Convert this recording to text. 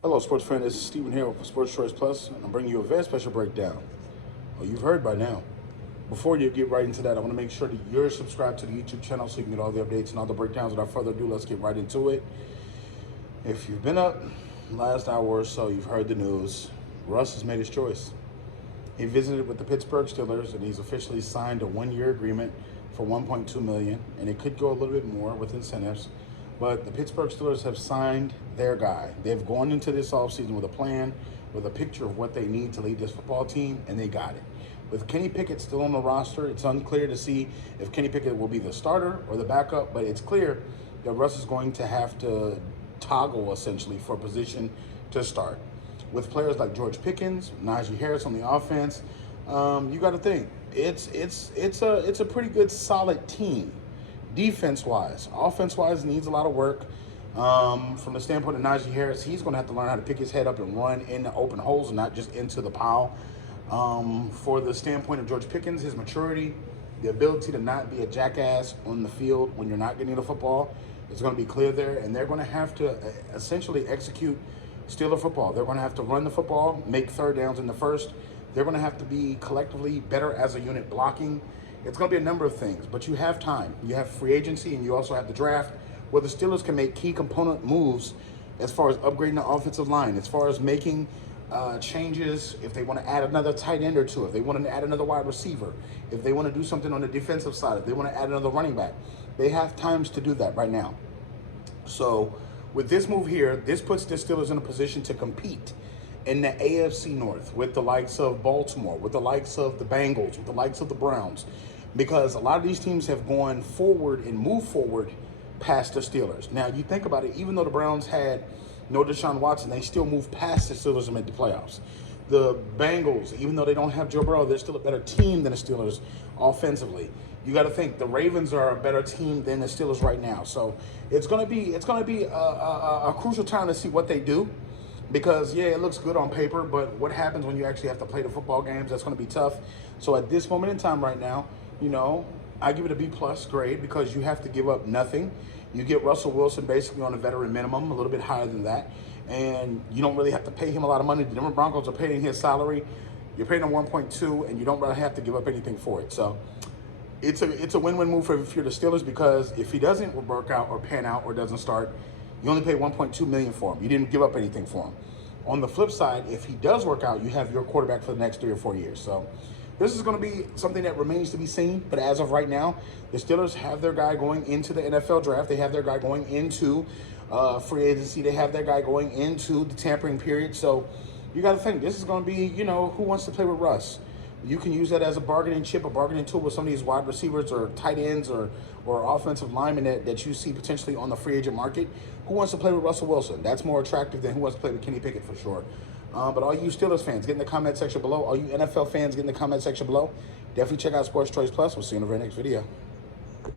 Hello, sports fan. This is Steven here with Sports Choice Plus, and I'm bringing you a very special breakdown. Well, you've heard by now. Before you get right into that, I want to make sure that you're subscribed to the YouTube channel so you can get all the updates and all the breakdowns. Without further ado, let's get right into it. If you've been up last hour or so, you've heard the news. Russ has made his choice. He visited with the Pittsburgh Steelers, and he's officially signed a one-year agreement for $1.2 million, and it could go a little bit more with incentives. But the Pittsburgh Steelers have signed their guy. They've gone into this offseason with a plan, with a picture of what they need to lead this football team, and they got it. With Kenny Pickett still on the roster, it's unclear to see if Kenny Pickett will be the starter or the backup, but it's clear that Russ is going to have to toggle, essentially, for a position to start. With players like George Pickens, Najee Harris on the offense, you got to think, it's a pretty good, solid team. Defense-wise, offense-wise needs a lot of work. From the standpoint of Najee Harris, he's going to have to learn how to pick his head up and run in the open holes and not just into the pile. For the standpoint of George Pickens, his maturity, the ability to not be a jackass on the field when you're not getting the football is going to be clear there. And they're going to have to essentially execute Steeler football. They're going to have to run the football, make third downs in the first. They're going to have to be collectively better as a unit blocking. It's going to be a number of things, but you have time. You have free agency, and you also have the draft, where the Steelers can make key component moves as far as upgrading the offensive line, as far as making changes if they want to add another tight end or two, if they want to add another wide receiver, if they want to do something on the defensive side, if they want to add another running back. They have times to do that right now. So with this move here, this puts the Steelers in a position to compete in the AFC North with the likes of Baltimore, with the likes of the Bengals, with the likes of the Browns, because a lot of these teams have gone forward and moved forward past the Steelers. Now, you think about it, even though the Browns had no Deshaun Watson, they still moved past the Steelers and made the playoffs. The Bengals, even though they don't have Joe Burrow, they're still a better team than the Steelers offensively. You got to think the Ravens are a better team than the Steelers right now. So it's going to be a crucial time to see what they do. Because, yeah, it looks good on paper, but what happens when you actually have to play the football games? That's going to be tough. So at this moment in time right now, I give it a B+ grade because you have to give up nothing. You get Russell Wilson basically on a veteran minimum, a little bit higher than that, and you don't really have to pay him a lot of money. The Denver Broncos are paying his salary. You're paying him 1.2, and you don't really have to give up anything for it. So it's a win-win move for if you're the Steelers, because if he doesn't work out or pan out or doesn't start, you only pay $1.2 million for him. You didn't give up anything for him. On the flip side, if he does work out, you have your quarterback for the next 3 or 4 years. So this is going to be something that remains to be seen. But as of right now, the Steelers have their guy going into the NFL draft. They have their guy going into free agency. They have their guy going into the tampering period. So you got to think this is going to be, who wants to play with Russ? You can use that as a bargaining chip, a bargaining tool with some of these wide receivers or tight ends or offensive linemen that you see potentially on the free agent market. Who wants to play with Russell Wilson? That's more attractive than who wants to play with Kenny Pickett for sure. But all you Steelers fans, get in the comment section below. All you NFL fans, get in the comment section below. Definitely check out Sports Choice Plus. We'll see you in the very next video.